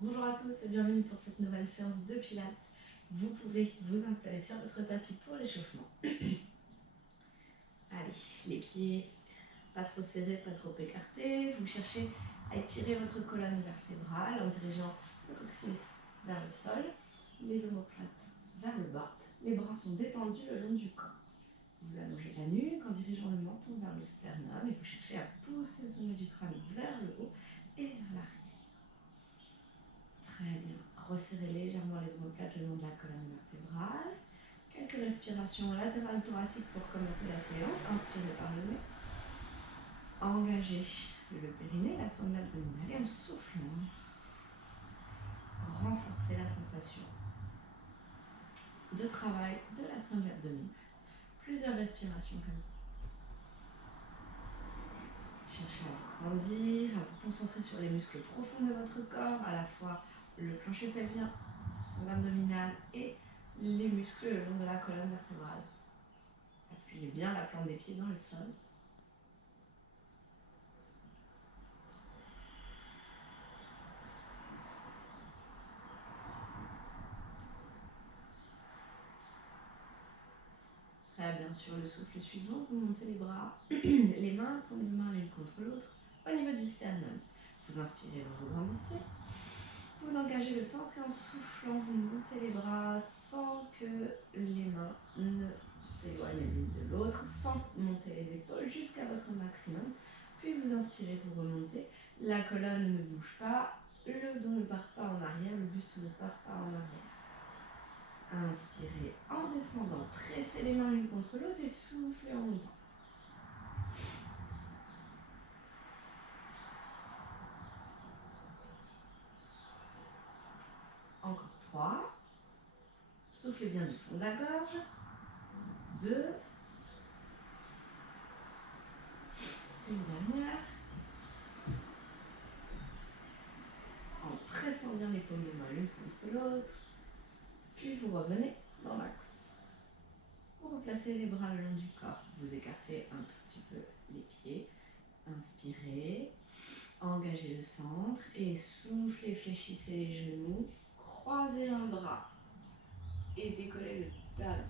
Bonjour à tous et bienvenue pour cette nouvelle séance de pilates. Vous pouvez vous installer sur votre tapis pour l'échauffement. Allez, les pieds pas trop serrés, pas trop écartés. Vous cherchez à étirer votre colonne vertébrale en dirigeant le coccyx vers le sol, les omoplates vers le bas. Les bras sont détendus le long du corps. Vous allongez la nuque en dirigeant le menton vers le sternum et vous cherchez à pousser le sommet du crâne vers le haut et vers l'arrière. Très bien. Resserrez légèrement les omoplates le long de la colonne vertébrale. Quelques respirations latérales thoraciques pour commencer la séance. Inspirez par le nez. Engagez le périnée, la sangle abdominale et en soufflant, renforcez la sensation de travail de la sangle abdominale. Plusieurs respirations comme ça. Cherchez à vous grandir, à vous concentrer sur les muscles profonds de votre corps, à la fois le plancher pelvien, la sangle abdominale et les muscles le long de la colonne vertébrale. Appuyez bien la plante des pieds dans le sol. Très bien, sur le souffle suivant, vous montez les bras, les mains, paumes de main l'une contre l'autre, au niveau du sternum. Vous inspirez, vous grandissez. Vous engagez le centre et en soufflant, vous montez les bras sans que les mains ne s'éloignent l'une de l'autre, sans monter les épaules jusqu'à votre maximum. Puis vous inspirez, vous remontez. La colonne ne bouge pas, le dos ne part pas en arrière, le buste ne part pas en arrière. Inspirez en descendant, pressez les mains l'une contre l'autre et soufflez en montant. Encore 3. Soufflez bien du fond de la gorge. 2. Une dernière. En pressant bien les paumes de main l'une contre l'autre. Puis vous revenez dans l'axe. Vous replacez les bras le long du corps. Vous écartez un tout petit peu les pieds. Inspirez. Engagez le centre et soufflez, fléchissez les genoux. Croisez un bras et décollez le talon.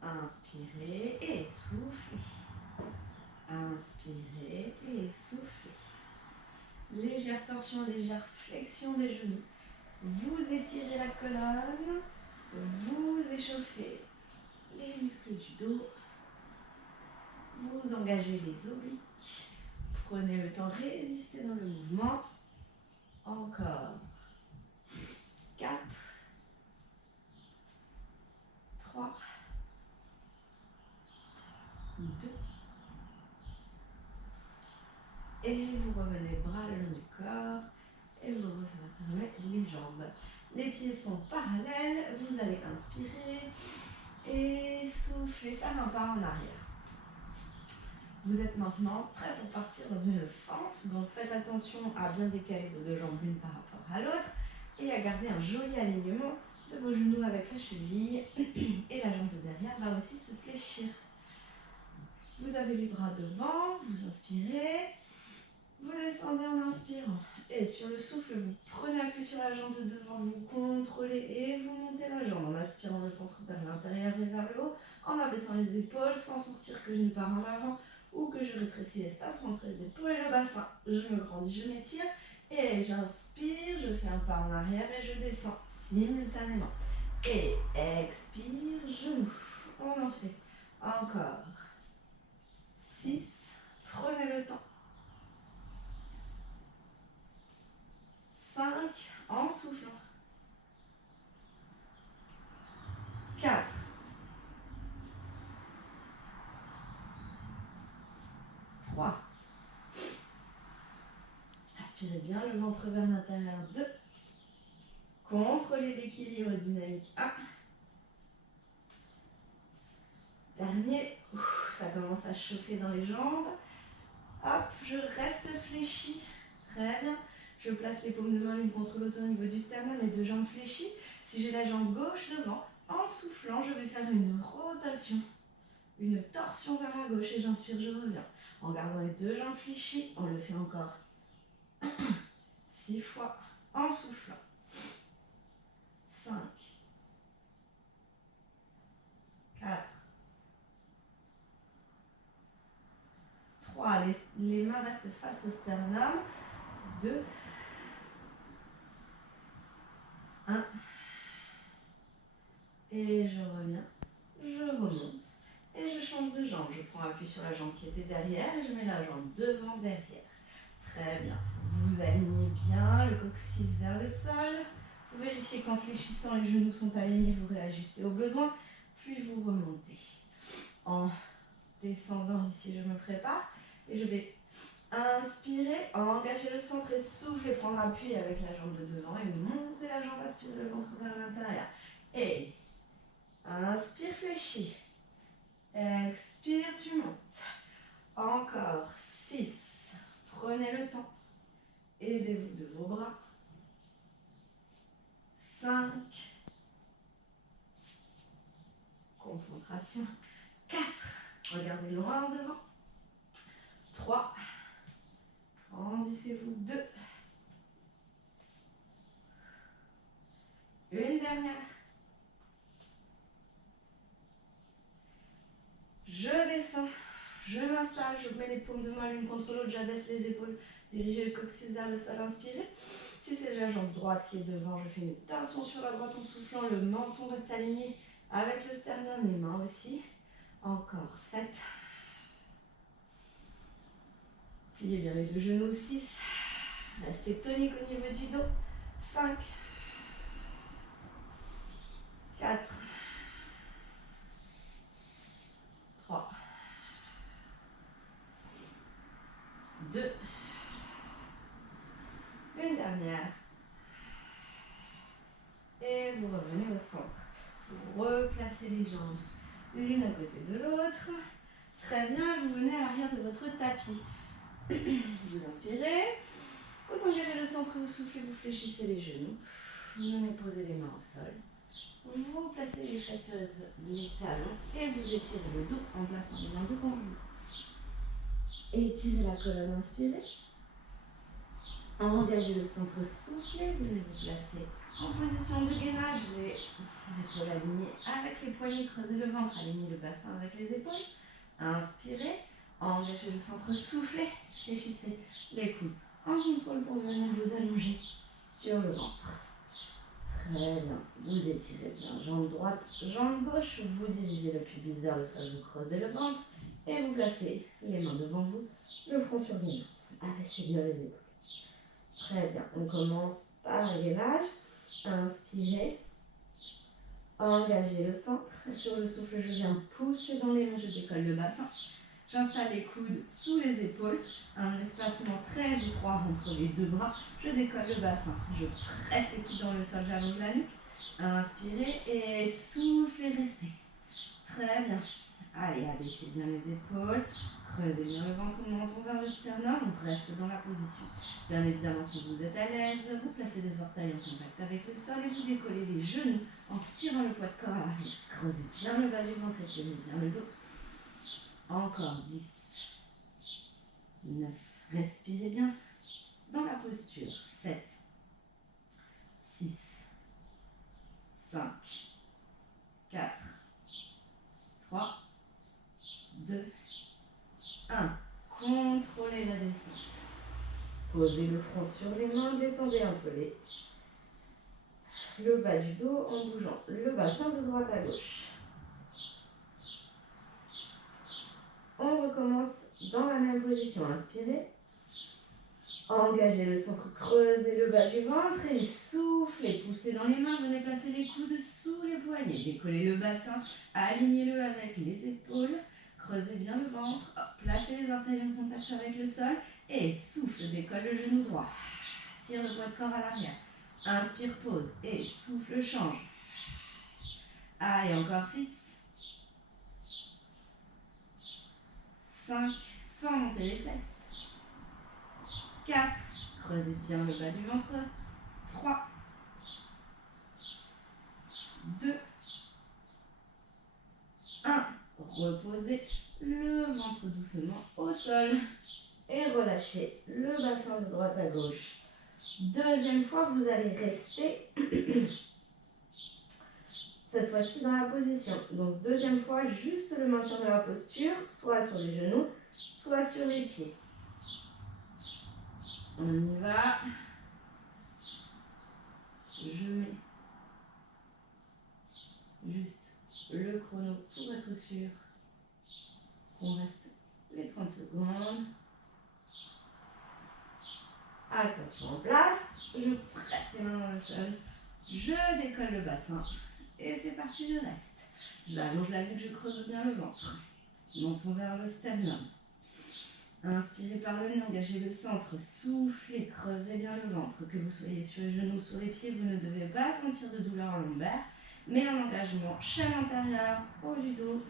Inspirez et soufflez. Inspirez et soufflez. Légère torsion, légère flexion des genoux. Vous étirez la colonne. Vous échauffez les muscles du dos. Vous engagez les obliques. Prenez le temps, résistez dans le mouvement. Encore. 4. 3. 2. Et vous revenez bras le long du corps. Et vous refermez les jambes. Les pieds sont parallèles. Vous allez inspirer. Et souffler, faire un pas en arrière. Vous êtes maintenant prêt pour partir dans une fente, donc faites attention à bien décaler vos deux jambes l'une par rapport à l'autre et à garder un joli alignement de vos genoux avec la cheville et la jambe de derrière va aussi se fléchir. Vous avez les bras devant, vous inspirez, vous descendez en inspirant et sur le souffle, vous prenez appui sur la jambe de devant, vous contrôlez et vous montez la jambe en aspirant le ventre vers l'intérieur et vers le haut, en abaissant les épaules sans sentir que je ne pars en avant ou que je rétrécis l'espace entre les épaules et le bassin. Je me grandis, je m'étire et j'inspire, je fais un pas en arrière et je descends simultanément. Et expire, genou. On en fait encore 6. Prenez le temps. 5 en soufflant. 4. 3. Aspirez bien le ventre vers l'intérieur. 2. Contrôlez l'équilibre dynamique. 1. Dernier. Ça commence à chauffer dans les jambes. Hop, je reste fléchi. Très bien. Je place les paumes de main l'une contre l'autre au niveau du sternum, les deux jambes fléchies. Si j'ai la jambe gauche devant, en soufflant, je vais faire une rotation, une torsion vers la gauche et j'inspire, je reviens. En gardant les deux jambes fléchies, on le fait encore 6 fois. en soufflant. 5, 4, 3, les mains restent face au sternum. 2, 1. Et je reviens, je remonte et je change de jambe. Je prends appui sur la jambe qui était derrière et je mets la jambe devant, derrière. Très bien. Vous alignez bien le coccyx vers le sol. Vous vérifiez qu'en fléchissant, les genoux sont alignés, vous réajustez au besoin. Puis vous remontez. En descendant ici, je me prépare et je vais inspirer, engager le centre et souffler, prendre appui avec la jambe de devant et monter la jambe, aspirer le ventre vers l'intérieur. Et inspire, fléchis. Expire, tu montes. Encore 6. Prenez le temps. Aidez-vous de vos bras. 5. Concentration. 4. Regardez loin devant. 3. Grandissez-vous. 2. Une dernière. Je descends. Je m'installe. Je mets les paumes de main l'une contre l'autre. J'abaisse les épaules. Dirigez le coccyx vers le sol. Inspirez. Si c'est la jambe droite qui est devant, je fais une tension sur la droite en soufflant. Le menton reste aligné avec le sternum. Les mains aussi. Encore 7. Pliez bien les deux genoux. 6. Restez tonique au niveau du dos. 5. 4. 3. 2. Une dernière. Et vous revenez au centre. Vous replacez les jambes l'une à côté de l'autre. Très bien, vous venez à l'arrière de votre tapis. Vous inspirez. Vous engagez le centre, vous soufflez, vous fléchissez les genoux. Vous venez poser les mains au sol. Vous placez les fesses sur les talons et vous étirez le dos en plaçant les mains devant vous. Étirez la colonne, inspirez. Engagez le centre, soufflez. Venez vous placer en position de gainage. Les épaules alignées avec les poignets. Creusez le ventre, alignez le bassin avec les épaules. Inspirez. Engagez le centre, soufflez. Fléchissez les coudes en contrôle pour venir vous allonger sur le ventre. Très bien. Vous étirez bien. Jambe droite, jambe gauche. Vous dirigez le pubis vers le sol. Vous creusez le ventre. Et vous placez les mains devant vous. Le front sur les mains. Abaissez bien les épaules. Très bien. On commence par le gainage. Inspirez. Engagez le centre. Sur le souffle, je viens pousser dans les mains. Je décolle le bassin. J'installe les coudes sous les épaules. Un espacement très étroit entre les deux bras. Je décolle le bassin. Je presse les coudes dans le sol. J'allonge la nuque. Inspirez et soufflez, restez. Très bien. Allez, abaissez bien les épaules. Creusez bien le ventre, le menton vers le sternum. On reste dans la position. Bien évidemment, si vous êtes à l'aise, vous placez les orteils en contact avec le sol et vous décollez les genoux en tirant le poids de corps à l'arrière. Creusez bien le bas du ventre, étirez bien le dos. Encore 10, 9, respirez bien dans la posture. 7, 6, 5, 4, 3, 2, 1. Contrôlez la descente. Posez le front sur les mains, détendez un peu le bas du dos en bougeant le bassin de droite à gauche. On recommence dans la même position. Inspirez. Engagez le centre, creusez le bas du ventre et soufflez. Poussez dans les mains, venez placer les coudes sous les poignets. Décollez le bassin, alignez-le avec les épaules. Creusez bien le ventre, placez les orteils en contact avec le sol et souffle, décolle le genou droit. Tire le poids de corps à l'arrière. Inspire, pause et souffle, change. Allez, encore 6, 5, sans monter les fesses. 4, creusez bien le bas du ventre. 3, 2, 1. Reposez le ventre doucement au sol et relâchez le bassin de droite à gauche. Deuxième fois, vous allez rester cette fois-ci dans la position. Donc deuxième fois, juste le maintien de la posture, soit sur les genoux, soit sur les pieds. On y va. Je mets juste le chrono pour être sûr qu'on reste les 30 secondes. Attention en place, je presse les mains dans le sol, je décolle le bassin et c'est parti, je reste. J'allonge la nuque, je creuse bien le ventre. Menton vers le sternum. Inspirez par le nez, engagez le centre, soufflez, creusez bien le ventre. Que vous soyez sur les genoux ou sur les pieds, vous ne devez pas sentir de douleur en lombaire, mais en engagement, chaîne antérieure, haut du dos.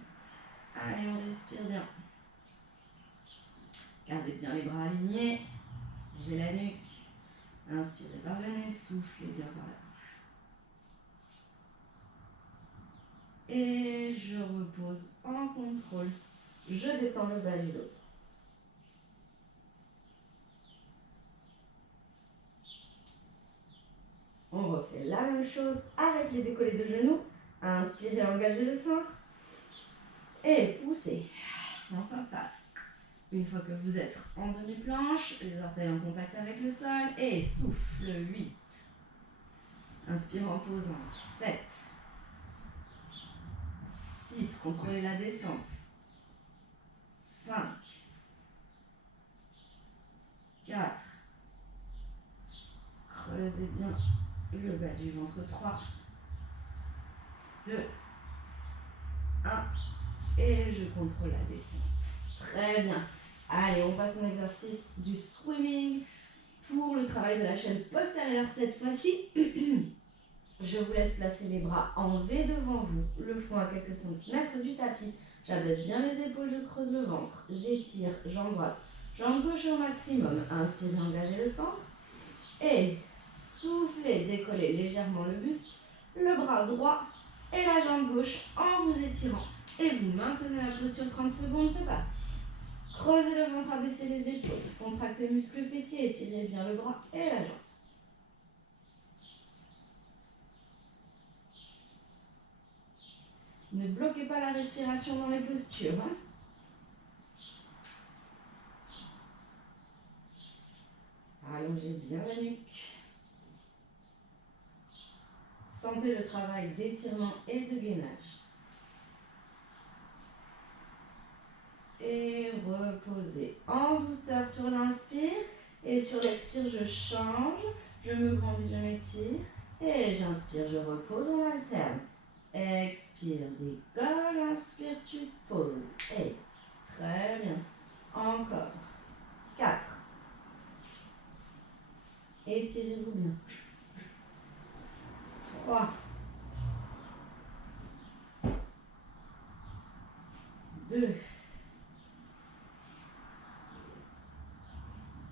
Allez, on respire bien. Gardez bien les bras alignés, levez la nuque. Inspirez par le nez, soufflez bien par la bouche. Et je repose en contrôle. Je détends le bas du dos. On refait la même chose avec les décollés de genoux. Inspirez, engagez le centre. Et poussez. On s'installe. Une fois que vous êtes en demi-planche, les orteils en contact avec le sol. Et souffle, 8. Inspire en posant, 7. 6, contrôlez la descente. 5. 4. Creusez bien le bas du ventre, 3. 2. 1. Et je contrôle la descente. Très bien. Allez, on passe à un exercice du swimming pour le travail de la chaîne postérieure cette fois-ci. Je vous laisse placer les bras en V devant vous, le front à quelques centimètres du tapis. J'abaisse bien les épaules, je creuse le ventre. J'étire, jambe droite, jambe gauche au maximum. Inspirez, engagez le centre. Et soufflez, décollez légèrement le buste, le bras droit et la jambe gauche en vous étirant. Et vous maintenez la posture 30 secondes, c'est parti. Creusez le ventre, abaissez les épaules, contractez le muscle fessier, étirez bien le bras et la jambe. Ne bloquez pas la respiration dans les postures. Allongez bien la nuque. Sentez le travail d'étirement et de gainage. Et reposez en douceur sur l'inspire. Et sur l'expire, je change. Je me grandis, je m'étire. Et j'inspire, je repose, on alterne. Expire, décolle. Inspire, tu poses. Et très bien. Encore. 4. Étirez-vous bien. 3. 2.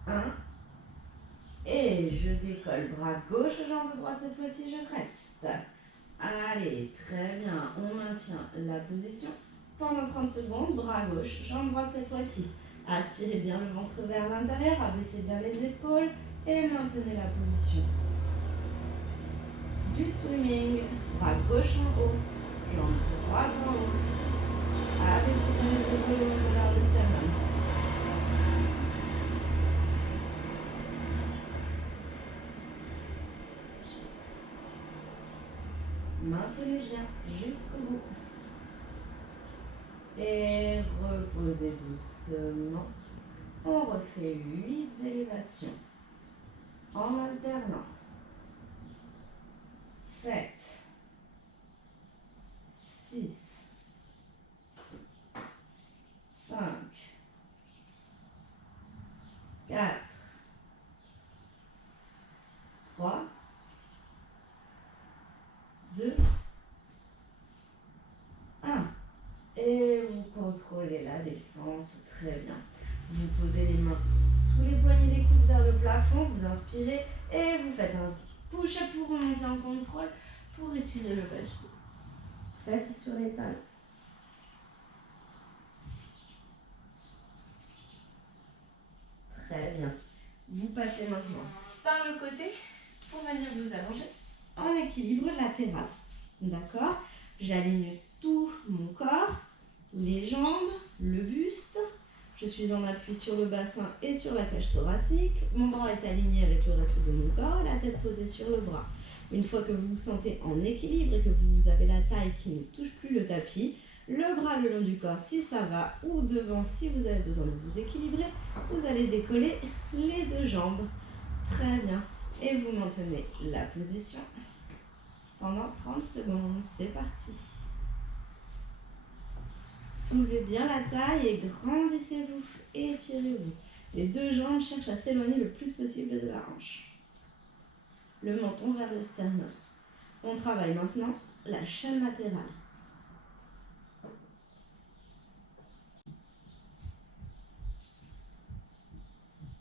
1. Et je décolle. Bras gauche, jambe droite. Cette fois-ci, je reste. Allez, très bien. On maintient la position pendant 30 secondes. Bras gauche, jambe droite cette fois-ci. Aspirez bien le ventre vers l'intérieur. Abaissez bien les épaules. Et maintenez la position. Du swimming. Bras gauche en haut. Jambe droite en haut. Abaissez bien les épaules vers le sternum. Maintenez bien jusqu'au bout. Et reposez doucement. On refait 8 élévations en alternant. 7, 6, 5, 4, 3, 2, 1. Et vous contrôlez la descente, très bien. Vous posez les mains sous les poignets des coudes vers le plafond, vous inspirez et vous faites un push-up pour remonter en contrôle, pour étirer le bas du dos. Fesses sur les talons. Très bien. Vous passez maintenant par le côté pour venir vous allonger en équilibre latéral. D'accord? J'aligne tout mon corps, les jambes, le buste. Je suis en appui sur le bassin et sur la cage thoracique. Mon bras est aligné avec le reste de mon corps, la tête posée sur le bras. Une fois que vous vous sentez en équilibre et que vous avez la taille qui ne touche plus le tapis, le bras le long du corps si ça va, ou devant si vous avez besoin de vous équilibrer, vous allez décoller les deux jambes. Très bien. Et vous maintenez la position pendant 30 secondes. C'est parti. Soulevez bien la taille et grandissez-vous. Étirez-vous. Les deux jambes cherchent à s'éloigner le plus possible de la hanche. Le menton vers le sternum. On travaille maintenant la chaîne latérale.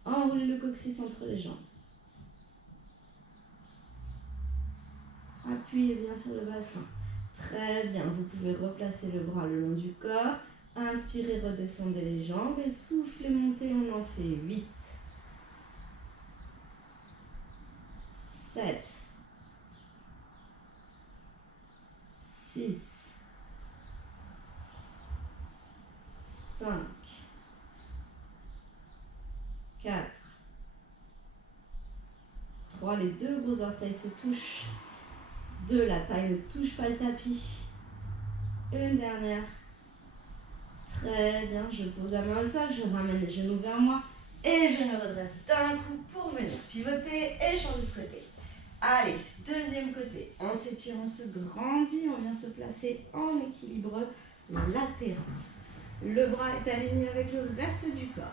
Enroulez le coccyx entre les jambes. Appuyez bien sur le bassin. Très bien. Vous pouvez replacer le bras le long du corps. Inspirez, redescendez les jambes et soufflez, montez. On en fait 8, 7, 6, 5, 4, 3. Les deux gros orteils se touchent. 2. La taille ne touche pas le tapis. Une dernière. Très bien. Je pose la main au sol, je ramène les genoux vers moi et je me redresse d'un coup pour venir pivoter et changer de côté. Allez, deuxième côté. On s'étire, on se grandit, on vient se placer en équilibre latéral. Le bras est aligné avec le reste du corps.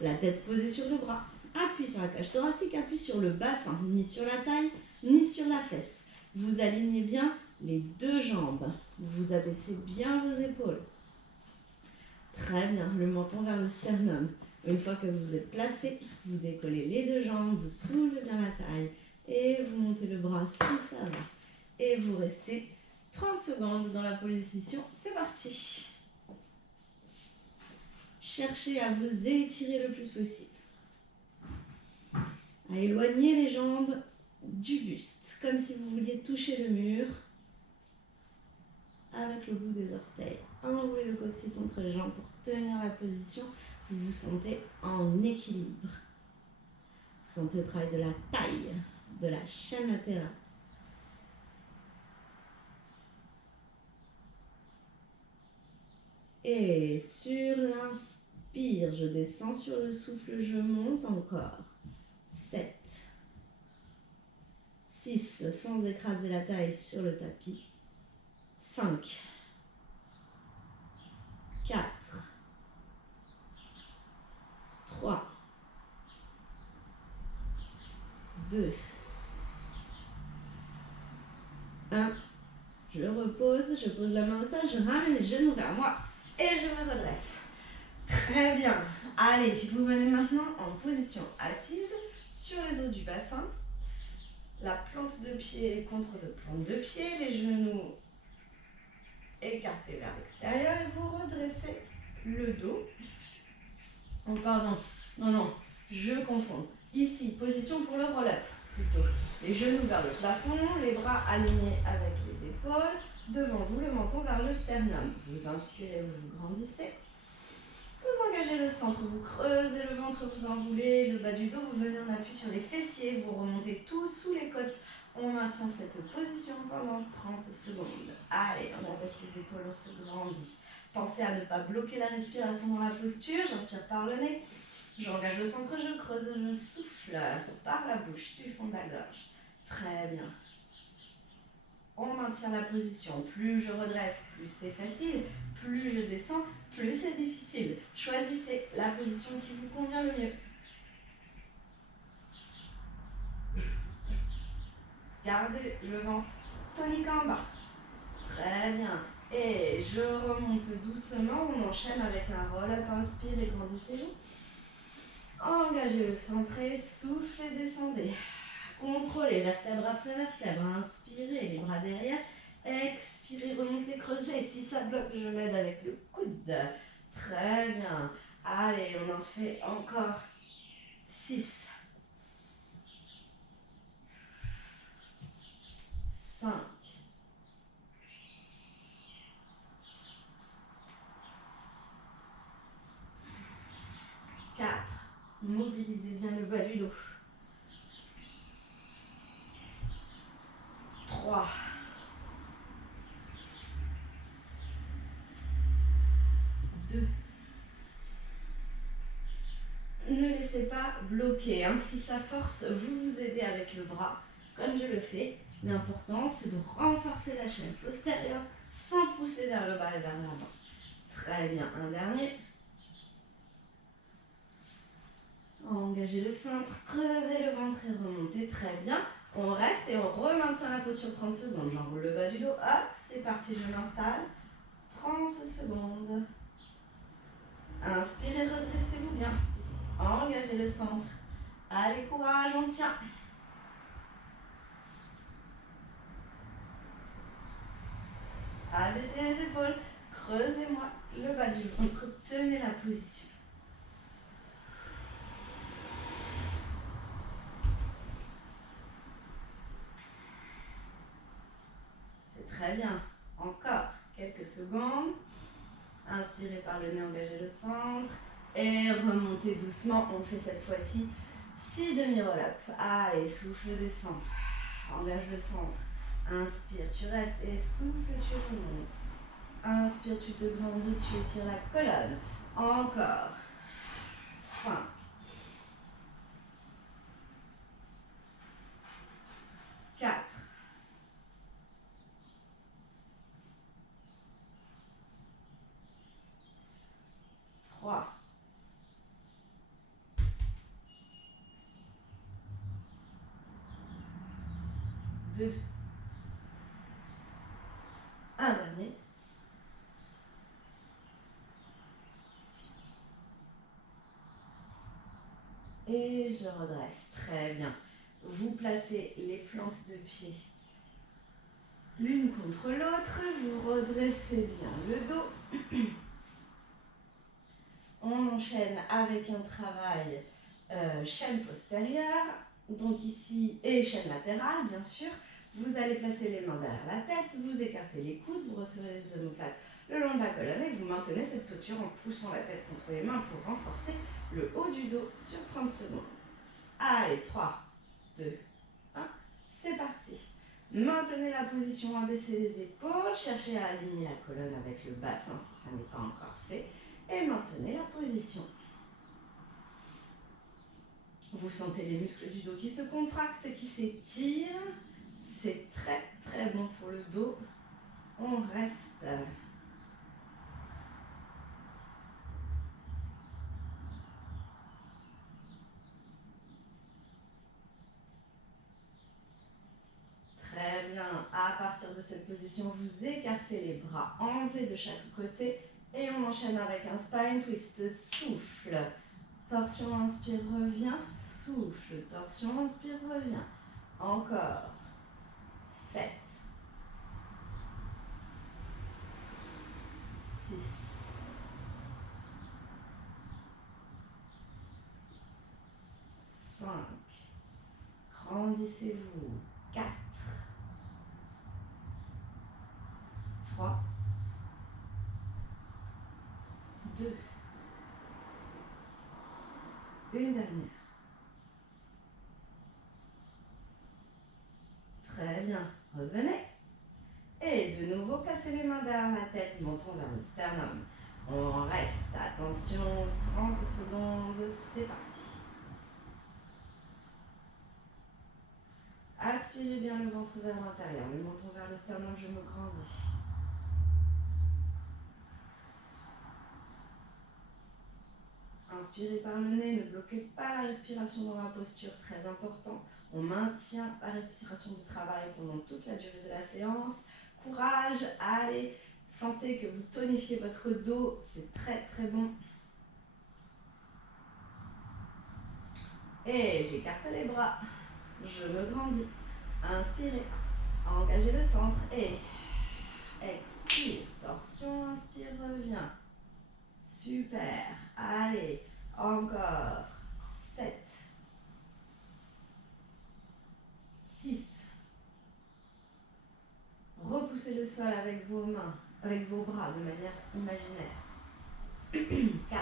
La tête posée sur le bras. Appui sur la cage thoracique, appui sur le bassin, ni sur la taille, ni sur la fesse. Vous alignez bien les deux jambes. Vous abaissez bien vos épaules. Très bien, le menton vers le sternum. Une fois que vous êtes placé, vous décollez les deux jambes, vous soulevez bien la taille et vous montez le bras si ça va. Et vous restez 30 secondes dans la position. C'est parti. Cherchez à vous étirer le plus possible. À éloigner les jambes du buste, comme si vous vouliez toucher le mur avec le bout des orteils. Enroulez le coccyx entre les jambes pour tenir la position. Vous vous sentez en équilibre. Vous sentez le travail de la taille, de la chaîne latérale. Et sur l'inspire, je descends sur le souffle, je monte encore. 7, 6, sans écraser la taille sur le tapis. 5, 4, 3, 2, 1. Je repose, je pose la main au sol, je ramène les genoux vers moi et je me redresse. Très bien. Allez, vous venez maintenant en position assise sur les os du bassin. La plante de pied contre de plante de pied, les genoux écartés vers l'extérieur et vous redressez le dos. Oh pardon, non, je confonds. Ici, position pour le roll-up plutôt. Les genoux vers le plafond, les bras alignés avec les épaules. Devant vous, le menton vers le sternum. Vous inspirez, vous grandissez. Vous engagez le centre, vous creusez le ventre, vous enroulez le bas du dos, vous venez en appui sur les fessiers, vous remontez tout sous les côtes. On maintient cette position pendant 30 secondes. Allez, on abaisse les épaules, on se grandit. Pensez à ne pas bloquer la respiration dans la posture. J'inspire par le nez. J'engage le centre, je creuse, je souffle par la bouche du fond de la gorge. Très bien. On maintient la position. Plus je redresse, plus c'est facile. Plus je descends, plus c'est difficile. Choisissez la position qui vous convient le mieux. Gardez le ventre tonique en bas. Très bien. Et je remonte doucement. On enchaîne avec un roll-up. Inspire et grandissez-vous. Engagez le centré, soufflez, descendez. Contrôlez vertèbre après vertèbre. Inspirez, les bras derrière. Expirez, remontez, creusez. Si ça bloque, je m'aide avec le coude. Très bien. Allez, on en fait encore 6, Mobilisez bien le bas du dos. 3. 2. Ne laissez pas bloquer. Hein. Si ça force, vous vous aidez avec le bras, comme je le fais. L'important, c'est de renforcer la chaîne postérieure sans pousser vers le bas et vers l'avant. Très bien. Un dernier. Engagez le centre, creusez le ventre et remontez. Très bien. On reste et on remaintient la posture 30 secondes. J'enroule le bas du dos. Hop, c'est parti, je m'installe. 30 secondes. Inspirez, redressez-vous bien. Engagez le centre. Allez, courage, on tient. Abaissez les épaules. Creusez-moi le bas du ventre. Tenez la position. C'est très bien. Encore quelques secondes. Inspirez par le nez, engagez le centre. Et remontez doucement. On fait cette fois-ci 6 demi-roll-up. Allez, souffle, descend. Engage le centre. Inspire, tu restes. Et souffle, tu remontes. Inspire, tu te grandis, tu étires la colonne. Encore. 5. 4. 3. 2. Un dernier. Et je redresse. Très bien. Vous placez les plantes de pied l'une contre l'autre. Vous redressez bien le dos. On enchaîne avec un travail chaîne postérieure. Donc ici, et chaîne latérale, bien sûr. Vous allez placer les mains derrière la tête. Vous écartez les coudes. Vous recevez les omoplates le long de la colonne. Et vous maintenez cette posture en poussant la tête contre les mains pour renforcer le haut du dos sur 30 secondes. Allez, 3, 2, 1, c'est parti. Maintenez la position, abaissez les épaules, cherchez à aligner la colonne avec le bassin si ça n'est pas encore fait. Et maintenez la position. Vous sentez les muscles du dos qui se contractent, qui s'étirent. C'est très très bon pour le dos. On reste. Très bien. À partir de cette position, vous écartez les bras en V de chaque côté et on enchaîne avec un spine twist. Souffle. Torsion, inspire, revient. Souffle. Torsion, inspire, revient. Encore. 7. 6. 5. Grandissez-vous. 4. 3. 2. Une dernière. Très bien. Revenez. Et de nouveau, placez les mains derrière la tête, menton vers le sternum. On reste. Attention, 30 secondes. C'est parti. Aspirez bien le ventre vers l'intérieur, le menton vers le sternum, je me grandis. Inspirez par le nez, ne bloquez pas la respiration dans la posture, très important. On maintient la respiration du travail pendant toute la durée de la séance. Courage, allez, sentez que vous tonifiez votre dos, c'est très très bon. Et j'écarte les bras, je me grandis. Inspirez, engagez le centre et expire, torsion, inspire, reviens. Super, allez, encore. 7, 6. Repoussez le sol avec vos mains, avec vos bras de manière imaginaire. 4,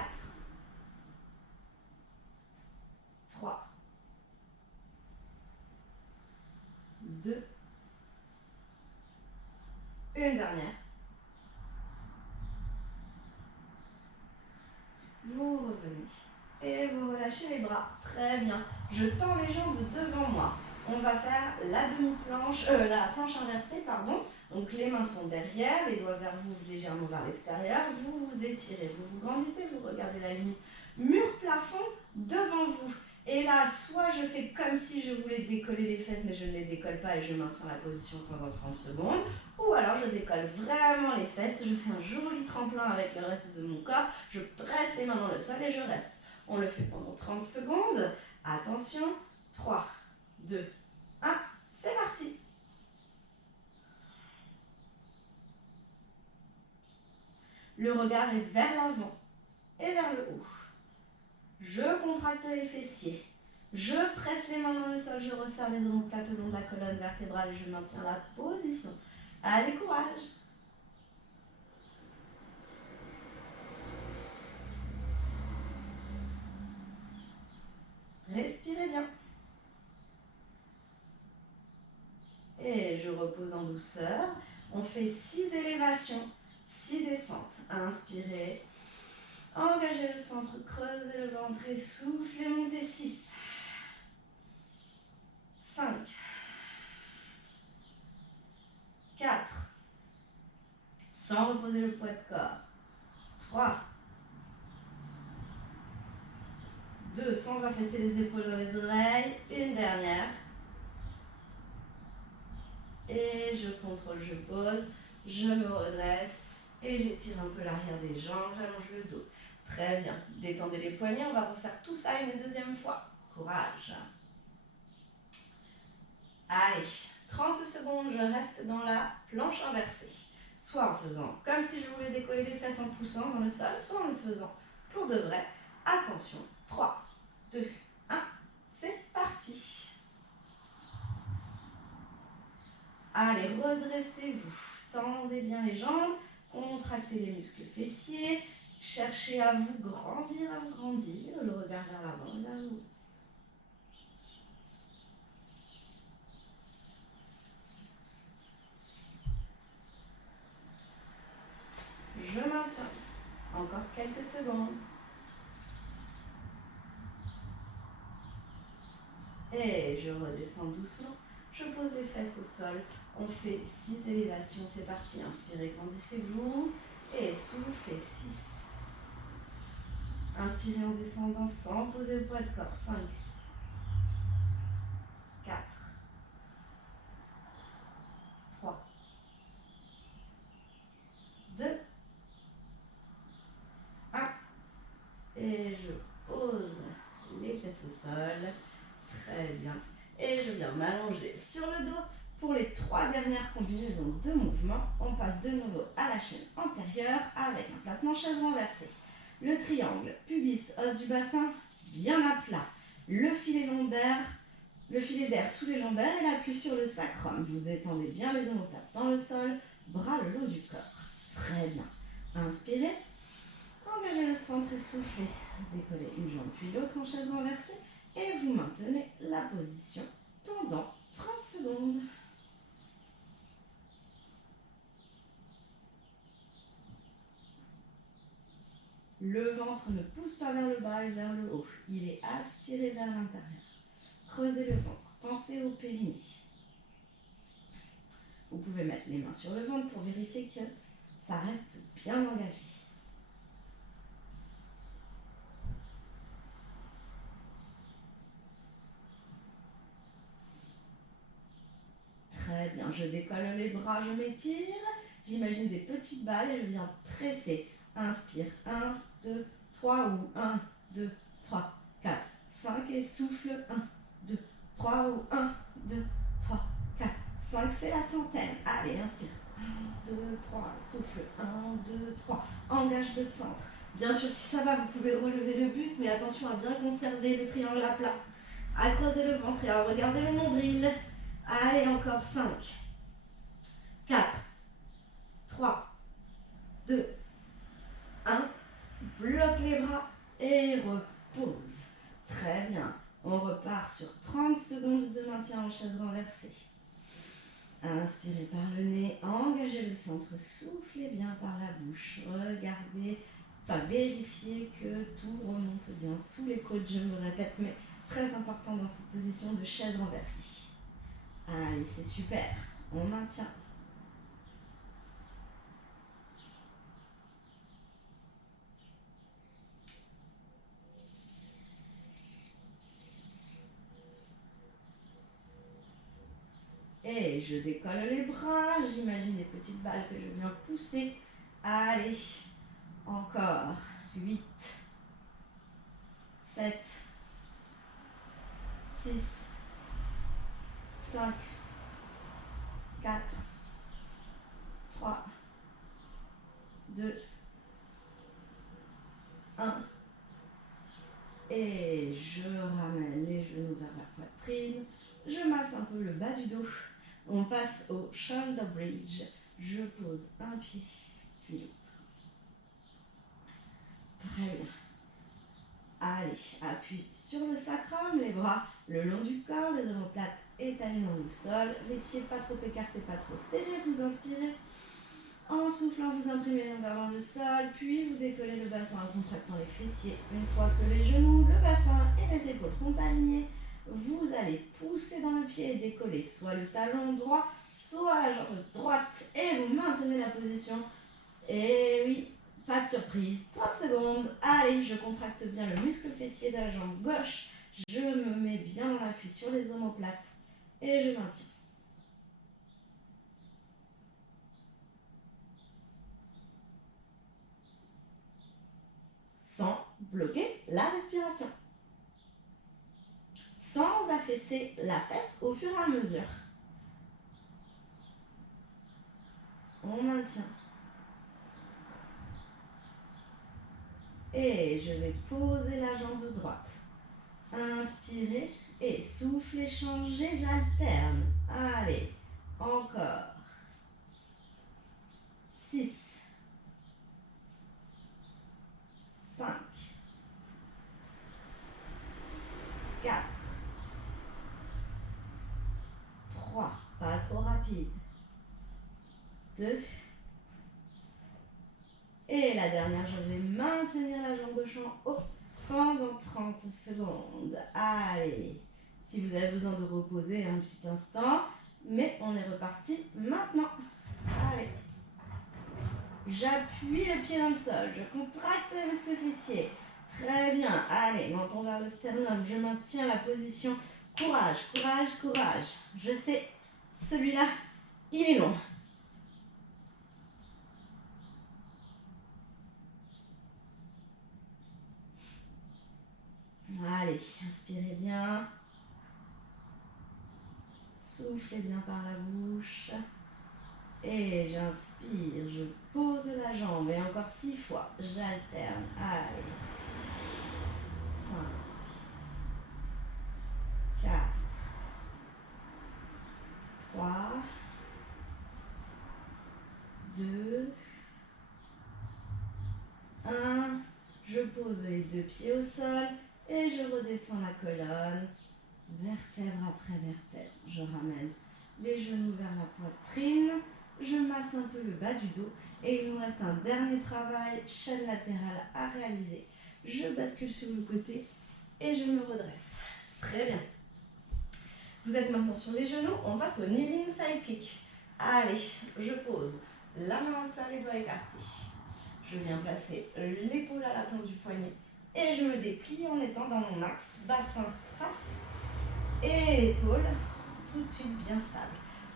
3, 2, une dernière. Vous revenez et vous relâchez les bras. Très bien. Je tends les jambes devant moi. On va faire la demi-planche, la planche inversée, pardon. Donc les mains sont derrière, les doigts vers vous, légèrement vers l'extérieur. Vous vous étirez, vous vous grandissez, vous regardez la limite mur-plafond devant vous. Et là, soit je fais comme si je voulais décoller les fesses, mais je ne les décolle pas et je maintiens la position pendant 30 secondes. Ou alors je décolle vraiment les fesses, je fais un joli tremplin avec le reste de mon corps, je presse les mains dans le sol et je reste. On le fait pendant 30 secondes. Attention, 3, 2, 1, c'est parti. Le regard est vers l'avant et vers le haut. Je contracte les fessiers. Je presse les mains dans le sol, je resserre les omoplates le long de la colonne vertébrale et je maintiens la position. Allez, courage. Respirez bien. Et je repose en douceur. On fait 6 élévations, 6 descentes. Inspirez. Engagez le centre, creusez le ventre et soufflez, montez 6. 5. 4. Sans reposer le poids de corps. 3. 2. Sans affaisser les épaules dans les oreilles. Une dernière. Et je contrôle, je pose. Je me redresse. Et j'étire un peu l'arrière des jambes. J'allonge le dos. Très bien. Détendez les poignets. On va refaire tout ça une deuxième fois. Courage. Allez. 30 secondes. Je reste dans la planche inversée. Soit en faisant comme si je voulais décoller les fesses en poussant dans le sol, soit en le faisant pour de vrai. Attention. 3, 2, 1. C'est parti. Allez, redressez-vous. Tendez bien les jambes. Contractez les muscles fessiers. Cherchez à vous grandir, le regard vers l'avant, vers le haut. Je maintiens. Encore quelques secondes. Et je redescends doucement. Je pose les fesses au sol. On fait 6 élévations. C'est parti. Inspirez, grandissez-vous. Et soufflez. 6. Inspirez en descendant sans poser le poids de corps. 5. 4. 3. 2. 1. Et je pose les fesses au sol. Très bien. Et je viens m'allonger sur le dos. Pour les 3 dernières combinaisons de mouvements, on passe de nouveau à la chaîne antérieure avec un placement chaise renversée. Le triangle, pubis, os du bassin, bien à plat. Le filet lombaire, le filet d'air sous les lombaires et l'appui sur le sacrum. Vous détendez bien les omoplates dans le sol, bras le long du corps. Très bien. Inspirez. Engagez le centre et soufflez. Décollez une jambe puis l'autre en chaise renversée. Et vous maintenez la position pendant 30 secondes. Le ventre ne pousse pas vers le bas et vers le haut. Il est aspiré vers l'intérieur. Creusez le ventre. Pensez au périnée. Vous pouvez mettre les mains sur le ventre pour vérifier que ça reste bien engagé. Très bien, je décolle les bras, je m'étire. J'imagine des petites balles et je viens presser. Inspire, 1, 2, 3 ou 1, 2, 3, 4, 5 et souffle, 1, 2, 3 ou 1, 2, 3, 4, 5, c'est la centaine. Allez, inspire, 1, 2, 3, souffle, 1, 2, 3, engage le centre. Bien sûr, si ça va, vous pouvez relever le buste, mais attention à bien conserver le triangle à plat, à creuser le ventre et à regarder le nombril. Allez, encore 5, 4, 3, 2, 1. Bloque les bras et repose. Très bien. On sur 30 secondes de maintien en chaise renversée. Inspirez par le nez, engagez le centre, soufflez bien par la bouche. Regardez, vérifiez que tout remonte bien sous les côtes, je me répète, mais très important dans cette position de chaise renversée. Allez, c'est super, on maintient. Et je décolle les bras, j'imagine des petites balles que je viens pousser. Allez, encore 8, 7, 6, 5, 4, 3, 2, 1. Et je ramène les genoux vers la poitrine. Je masse un peu le bas du dos. On passe au shoulder bridge. Je pose un pied, puis l'autre. Très bien. Allez, appui sur le sacrum, les bras le long du corps, les omoplates étalées dans le sol, les pieds pas trop écartés, pas trop serrés. Vous inspirez. En soufflant, vous imprimez longueur dans le sol, puis vous décollez le bassin en contractant les fessiers. Une fois que les genoux, le bassin et les épaules sont alignés, vous allez pousser dans le pied et décoller soit le talon droit, soit la jambe droite. Et vous maintenez la position. Et oui, pas de surprise. 30 secondes. Allez, je contracte bien le muscle fessier de la jambe gauche. Je me mets bien en appui sur les omoplates. Et je maintiens. Sans bloquer la respiration. Sans affaisser la fesse au fur et à mesure. On maintient. Et je vais poser la jambe droite. Inspirez et soufflez, changez, j'alterne. Allez, encore. 6, 5, 4, 3, pas trop rapide. 2. Et la dernière, je vais maintenir la jambe gauche en haut pendant 30 secondes. Allez, si vous avez besoin de reposer un petit instant, mais on est reparti maintenant. Allez, j'appuie le pied dans le sol, je contracte le muscle fessier. Très bien, allez, menton vers le sternum, je maintiens la position. Courage, courage, courage. Je sais, celui-là, il est long. Allez, inspirez bien. Soufflez bien par la bouche. Et j'inspire, je pose la jambe. Et encore 6 fois, j'alterne. Allez. 5, 4, 3, 2, 1. Je pose les 2 pieds au sol et je redescends la colonne, vertèbre après vertèbre. Je ramène les genoux vers la poitrine, je masse un peu le bas du dos et il nous reste un dernier travail, chaîne latérale à réaliser. Je bascule sur le côté et je me redresse. Très bien. Vous êtes maintenant sur les genoux, on passe au kneeling side kick. Allez, je pose la main au sol, les doigts écartés. Je viens placer l'épaule à la plante du poignet et je me déplie en étant dans mon axe bassin face et épaule tout de suite bien stable.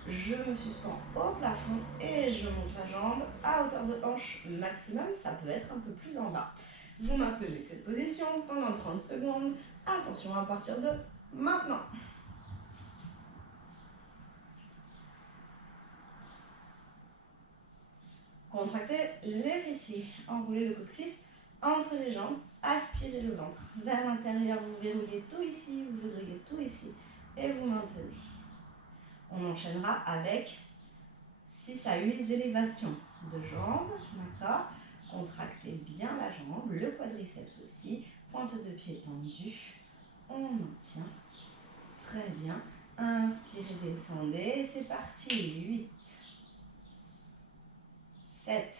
Je me suspends au plafond et je monte la jambe à hauteur de hanche maximum, ça peut être un peu plus en bas. Vous maintenez cette position pendant 30 secondes. Attention à partir de maintenant. Contractez les fessiers, enroulez le coccyx entre les jambes, aspirez le ventre vers l'intérieur, vous verrouillez tout ici, vous verrouillez tout ici et vous maintenez. On enchaînera avec 6 à 8 élévations de jambes, d'accord? Contractez bien la jambe, le quadriceps aussi, pointe de pied tendue, on maintient Très bien. Inspirez, descendez. C'est parti. 8, 7,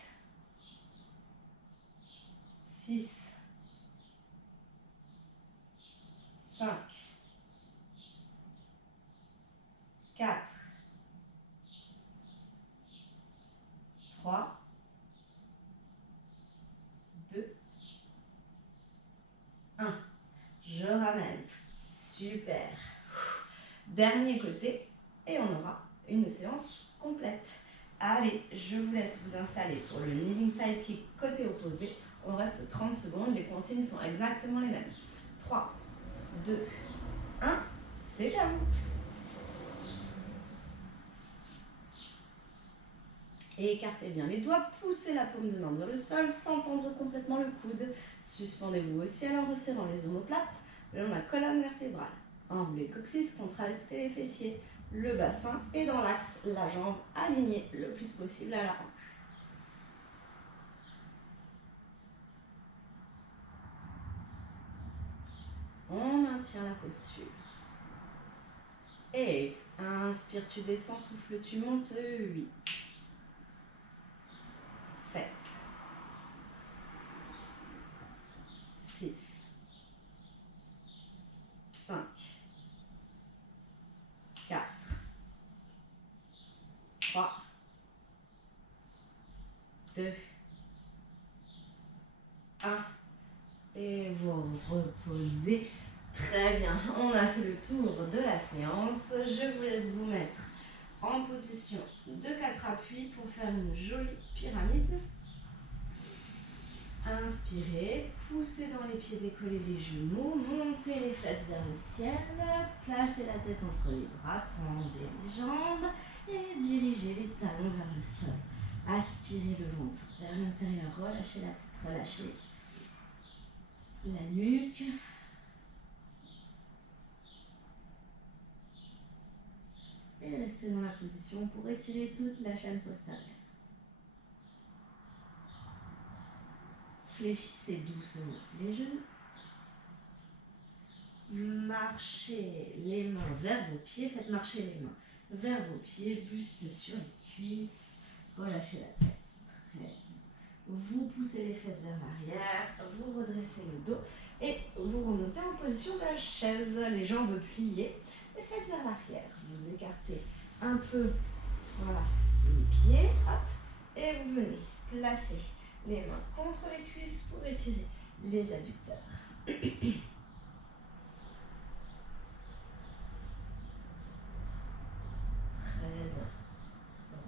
6, 5, 4, 3, 2, 1. Je ramène. Super. Dernier côté et on aura une séance complète. Allez, je vous laisse vous installer pour le kneeling side kick côté opposé. On reste 30 secondes, les consignes sont exactement les mêmes. 3, 2, 1, c'est à vous. Et écartez bien les doigts, poussez la paume de main vers le sol sans tendre complètement le coude. Suspendez-vous au ciel en resserrant les omoplates le long de la colonne vertébrale. Enroulez le coccyx, contractez les fessiers, le bassin et dans l'axe, la jambe alignée le plus possible à la hanche. On maintient la posture. Et inspire, tu descends, souffle, tu montes. 8, 7, 6, 5, 4, 3, 2, 1. Et vous reposez. Très bien, on a fait le tour de la séance. Je vous laisse vous mettre en position de 4 appuis pour faire une jolie pyramide. Inspirez, poussez dans les pieds, décollez les genoux, montez les fesses vers le ciel, placez la tête entre les bras, tendez les jambes et dirigez les talons vers le sol. Aspirez le ventre vers l'intérieur, relâchez la tête, relâchez la nuque. Et restez dans la position pour étirer toute la chaîne postérieure. Fléchissez doucement les genoux. Marchez les mains vers vos pieds. Faites marcher les mains vers vos pieds. Buste sur les cuisses. Relâchez la tête. Très bien. Vous poussez les fesses vers l'arrière. Vous redressez le dos. Et vous remontez en position de la chaise. Les jambes pliées. Les fesses vers l'arrière. Vous écartez un peu, voilà, les pieds, hop, et vous venez placer les mains contre les cuisses pour étirer les adducteurs. Très bien.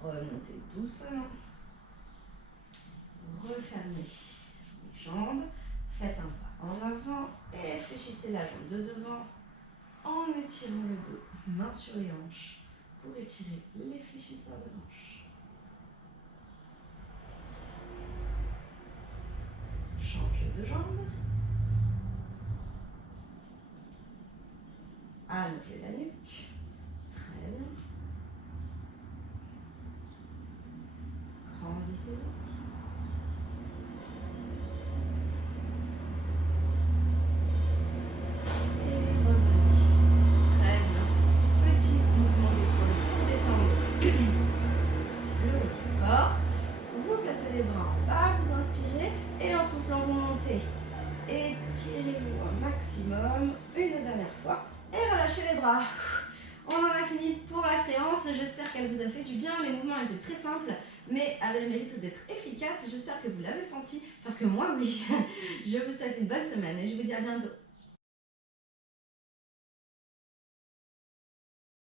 Remontez doucement. Refermez les jambes. Faites un pas en avant et fléchissez la jambe de devant en étirant le dos, main sur les hanches, pour étirer les fléchisseurs de hanches. Change de jambe. Allongez la nuque. Très bien. Grandissez-vous. Et revenez. Très bien. Petit mouvement d'épaule pour détendre le haut du corps. Vous placez les bras en bas, vous inspirez et en soufflant vous montez. Étirez-vous un maximum, une dernière fois et relâchez les bras. On en a fini pour la séance, j'espère qu'elle vous a fait du bien. Les mouvements étaient très simples mais avaient le mérite d'être efficaces. J'espère que vous l'avez senti parce que moi oui. Je vous souhaite une bonne semaine et je vous dis à bientôt.